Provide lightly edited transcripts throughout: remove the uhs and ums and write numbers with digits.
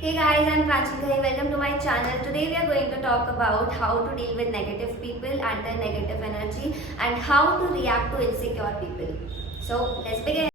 Hey guys, I'm Pranchika. Welcome to my channel. Today we are going to talk about how to deal with negative people and their negative energy and how to react to insecure people. So let's begin.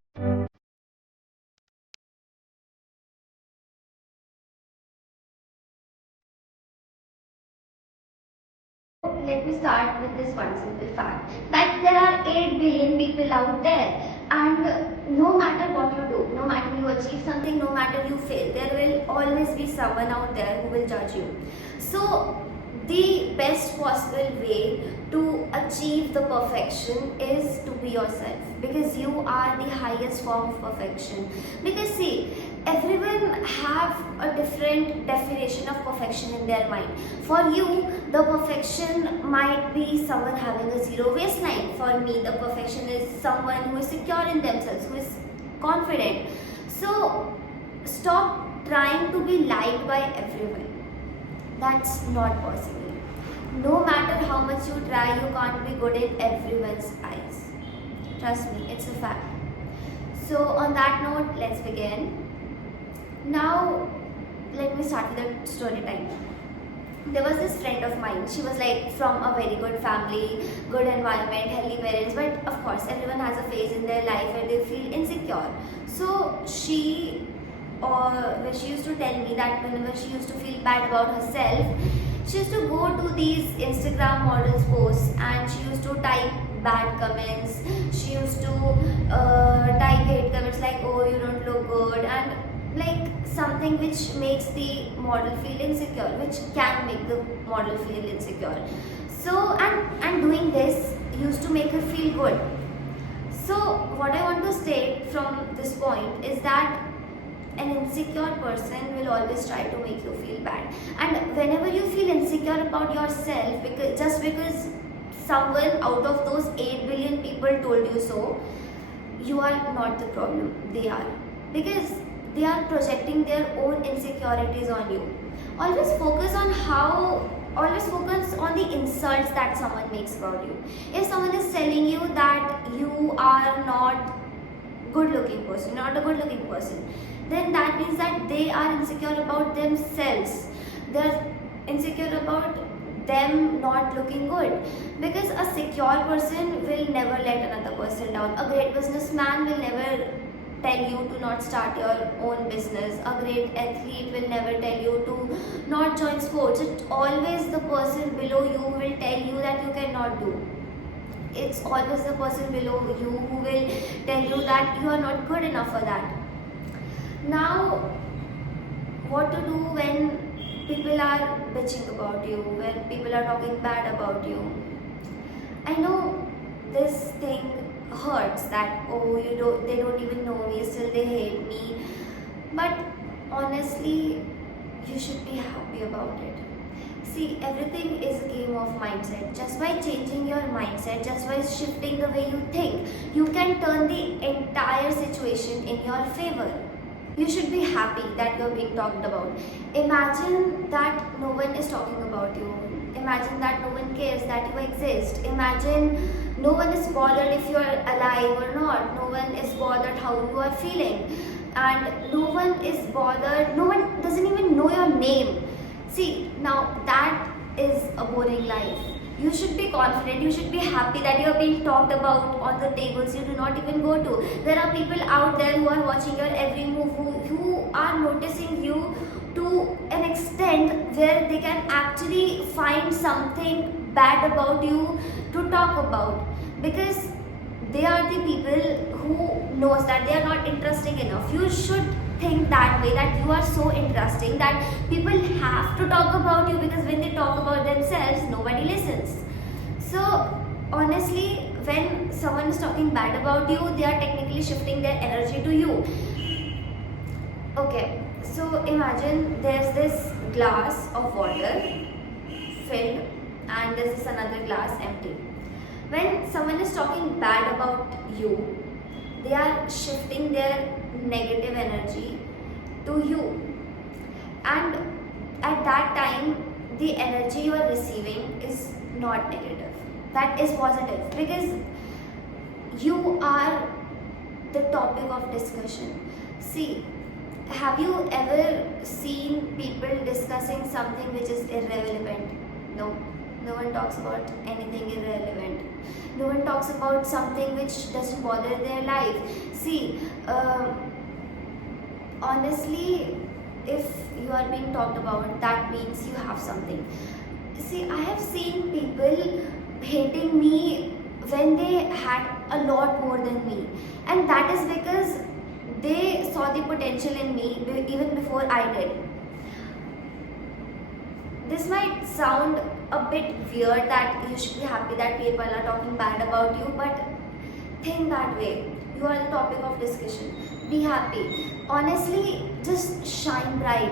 Let me start with this one simple fact that there are 8 billion people out there, and no matter what you do, no matter you achieve something, no matter you fail, there will always be someone out there who will judge you. So the best possible way to achieve the perfection is to be yourself, because you are the highest form of perfection. Because see, everyone have a different definition of perfection in their mind. For you, the perfection might be someone having a zero waistline. For me, the perfection is someone who is secure in themselves, who is confident. So stop trying to be liked by everyone. That's not possible. No matter how much you try, you can't be good in everyone's eyes. Trust me, it's a fact. So on that note, let's begin. Now, let me start with the story time. There was this friend of mine. She was like from a very good family, good environment, healthy parents. But of course, everyone has a phase in their life where they feel insecure. So when she used to tell me that whenever she used to feel bad about herself, she used to go to these Instagram models posts and she used to type bad comments. She used to type hate comments like, "Oh, you don't look good," and like something which makes the model feel insecure, which can make the model feel insecure. So and doing this used to make her feel good. So what I want to state from this point is that an insecure person will always try to make you feel bad, and whenever you feel insecure about yourself because someone out of those 8 billion people told you so, you are not the problem, they are, because they are projecting their own insecurities on you. Always focus on the insults that someone makes about you. If someone is telling you that you are not not a good looking person, then that means that they are insecure about themselves. They're insecure about them not looking good, because a secure person will never let another person down. A great businessman will never tell you to not start your own business. A great athlete will never tell you to not join sports. It's always the person below you who will tell you that you cannot do. It's always the person below you who will tell you that you are not good enough for that. Now, what to do when people are bitching about you, when people are talking bad about you? I know this thing hurts, that they don't even know me, still they hate me. But honestly, you should be happy about it. See, everything is a game of mindset. Just by changing your mindset, just by shifting the way you think, you can turn the entire situation in your favor. You should be happy that you're being talked about. Imagine that no one is talking about you. Imagine that no one cares that you exist. Imagine no one is bothered if you are alive or not. No one is bothered how you are feeling. And no one is bothered, no one doesn't even know your name. See, now that is a boring life. You should be confident, you should be happy that you are being talked about on the tables you do not even go to. There are people out there who are watching your every move, who are noticing you to an extent where they can actually find something bad about you to talk about, because they are the people who knows that they are not interesting enough. You should think that way, that you are so interesting that people have to talk about you, because when they talk about themselves, nobody listens. So honestly, when someone is talking bad about you, they are technically shifting their energy to you. Okay, so imagine there's this glass of water filled and there's this another glass empty. When someone is talking bad about you, they are shifting their negative energy to you, and at that time the energy you are receiving is not negative, that is positive, because you are the topic of discussion. See, have you ever seen seen people discussing something which is irrelevant. No, no one talks about anything irrelevant. No one talks about something which doesn't bother their life. See, honestly, if you are being talked about, that means you have something. See, I have seen people hating me when they had a lot more than me, and that is because they saw the potential in me even before I did. This might sound a bit weird that you should be happy that people are talking bad about you, but think that way. You are the topic of discussion. Be happy. Honestly, just shine bright.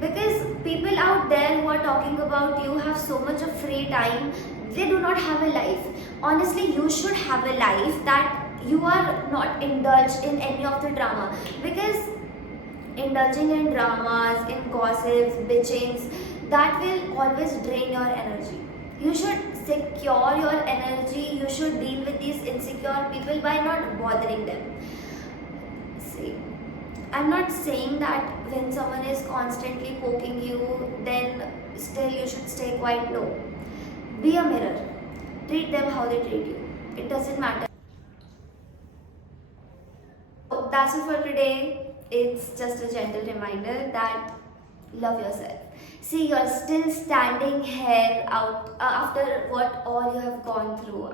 Because people out there who are talking about you have so much of free time, they do not have a life. Honestly, you should have a life that you are not indulged in any of the drama. Because indulging in dramas, in gossips, bitchings, that will always drain your energy. You should secure your energy, you should deal with these insecure people by not bothering them. See, I'm not saying that when someone is constantly poking you, then still you should stay quiet. No. Be a mirror. Treat them how they treat you. It doesn't matter. So that's it for today. It's just a gentle reminder that love yourself. See, you're still standing here out after what all you have gone through.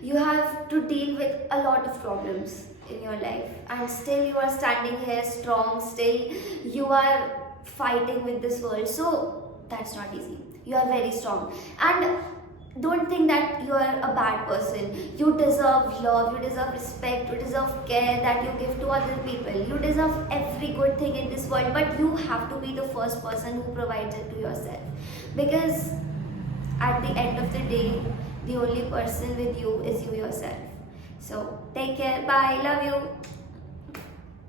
You have to deal with a lot of problems in your life, and still you are standing here strong. Still, you are fighting with this world. So that's not easy. You are very strong, and don't think that you are a bad person. You deserve love, you deserve respect, you deserve care that you give to other people. You deserve every good thing in this world, but you have to be the first person who provides it to yourself. Because at the end of the day, the only person with you is you yourself. So take care. Bye. Love you.